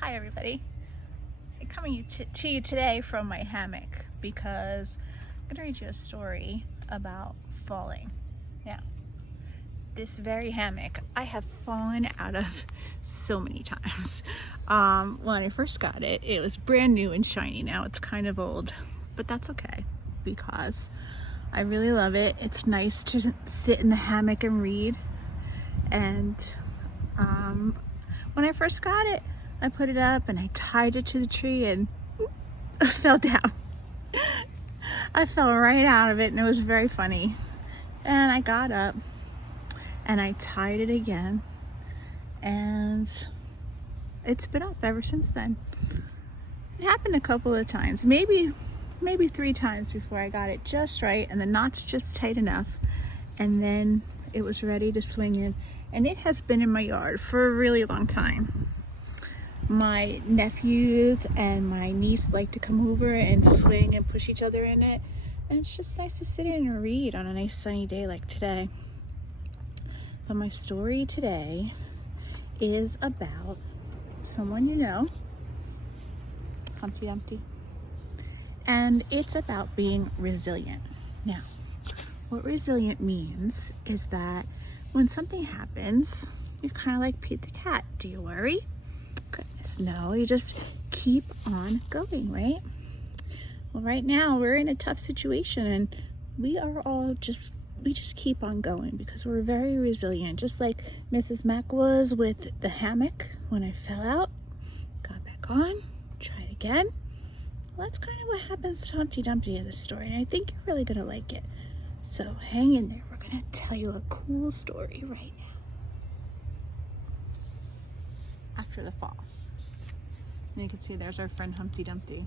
Hi everybody. I'm coming to you today from my hammock because I'm going to read you a story about falling. Now, this very hammock I have fallen out of so many times. When I first got it, it was brand new and shiny. Now it's kind of old, but that's okay because I really love it. It's nice to sit in the hammock and read. And when I first got it, I put it up and I tied it to the tree and I fell down. I fell right out of it and it was very funny. And I got up and I tied it again and it's been up ever since then. It happened a couple of times, maybe 3 times before I got it just right and the knots just tight enough, and then it was ready to swing in. And it has been in my yard for a really long time. My nephews and my niece like to come over and swing and push each other in it. And it's just nice to sit in and read on a nice sunny day like today. But my story today is about someone you know, Humpty Dumpty. And it's about being resilient. Now, what resilient means is that when something happens, you're kind of like Pete the Cat. Do you worry? Goodness, no. You just keep on going, right? Well, right now we're in a tough situation and we just keep on going because we're very resilient. Just like Mrs. Mac was with the hammock when I fell out, got back on, tried again. Well, that's kind of what happens to Humpty Dumpty in this story, and I think you're really gonna like it. So hang in there. We're gonna tell you a cool story right now. After the fall. And you can see there's our friend Humpty Dumpty.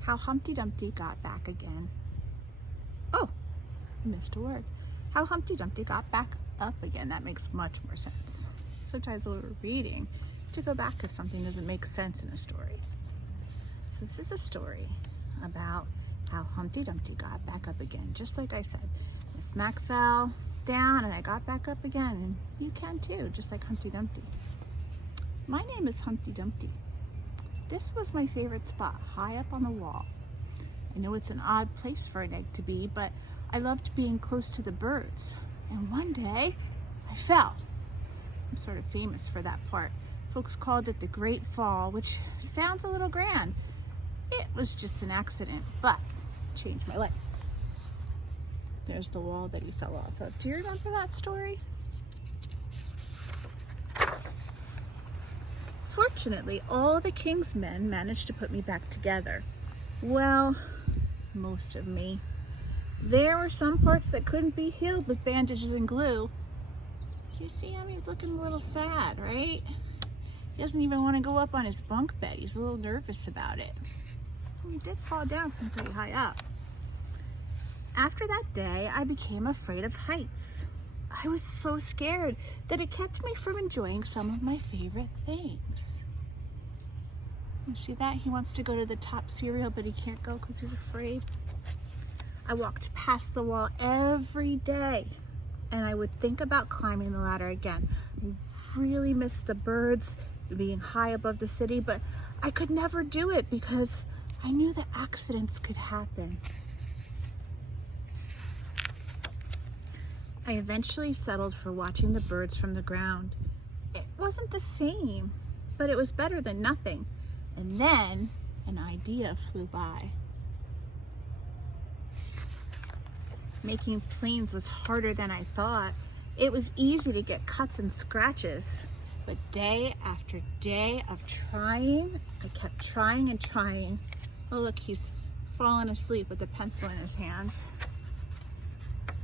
How Humpty Dumpty got back again. Oh, I missed a word. How Humpty Dumpty got back up again. That makes much more sense. Sometimes when we're reading, to go back if something doesn't make sense in a story. So this is a story about how Humpty Dumpty got back up again. Just like I said, Miss Mac fell down and I got back up again, and you can too, just like Humpty Dumpty. My name is Humpty Dumpty. This was my favorite spot, high up on the wall. I know it's an odd place for an egg to be, but I loved being close to the birds. And one day, I fell. I'm sort of famous for that part. Folks called it the Great Fall, which sounds a little grand. It was just an accident, but it changed my life. There's the wall that he fell off of. Do you remember that story? Fortunately, all the king's men managed to put me back together. Well, most of me. There were some parts that couldn't be healed with bandages and glue. You see him? He's looking a little sad, right? He doesn't even want to go up on his bunk bed. He's a little nervous about it. He did fall down from pretty high up. After that day, I became afraid of heights. I was so scared that it kept me from enjoying some of my favorite things. You see that? He wants to go to the top cereal, but he can't go because he's afraid. I walked past the wall every day, and I would think about climbing the ladder again. I really missed the birds being high above the city, but I could never do it because I knew that accidents could happen. I eventually settled for watching the birds from the ground. It wasn't the same, but it was better than nothing. And then an idea flew by. Making planes was harder than I thought. It was easy to get cuts and scratches, but day after day of trying, I kept trying and trying. Oh look, he's fallen asleep with a pencil in his hand.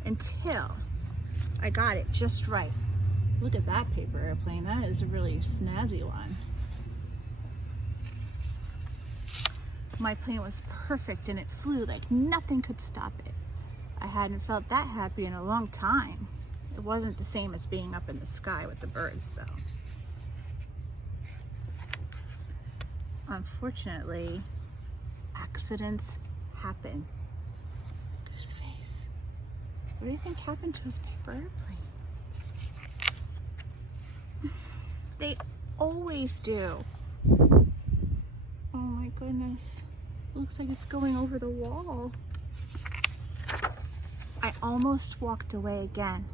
Until I got it just right. Look at that paper airplane. That is a really snazzy one. My plane was perfect and it flew like nothing could stop it. I hadn't felt that happy in a long time. It wasn't the same as being up in the sky with the birds though. Unfortunately, accidents happen. Look at his face. What do you think happened to his paper airplane? They always do. Oh my goodness. Looks like it's going over the wall. I almost walked away again.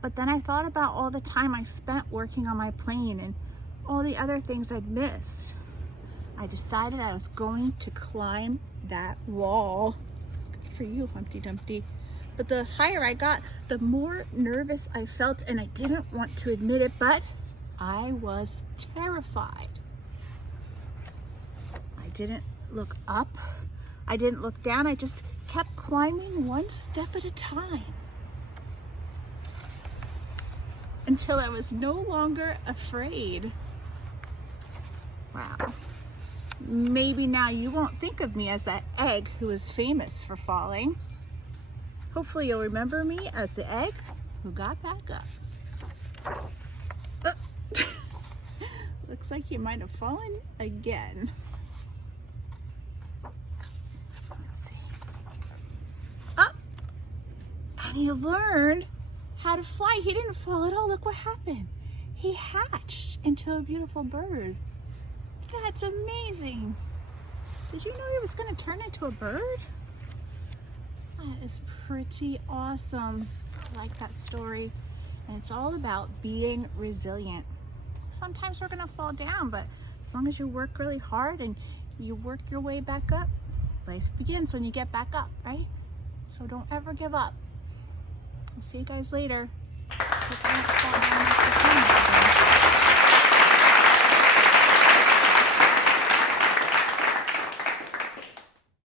But then I thought about all the time I spent working on my plane and all the other things I'd missed. I decided I was going to climb that wall. Good for you, Humpty Dumpty. But the higher I got, the more nervous I felt, and I didn't want to admit it, but I was terrified. I didn't look up. I didn't look down. I just kept climbing one step at a time until I was no longer afraid. Wow. Maybe now you won't think of me as that egg who was famous for falling. Hopefully you'll remember me as the egg who got back up. Looks like you might have fallen again. Let's see. Up! And he learned how to fly. He didn't fall at all. Look what happened. He hatched into a beautiful bird. That's amazing. Did you know he was going to turn into a bird? That is pretty awesome. I like that story. And it's all about being resilient. Sometimes we're going to fall down, but as long as you work really hard and you work your way back up, life begins when you get back up, right? So don't ever give up. I'll see you guys later.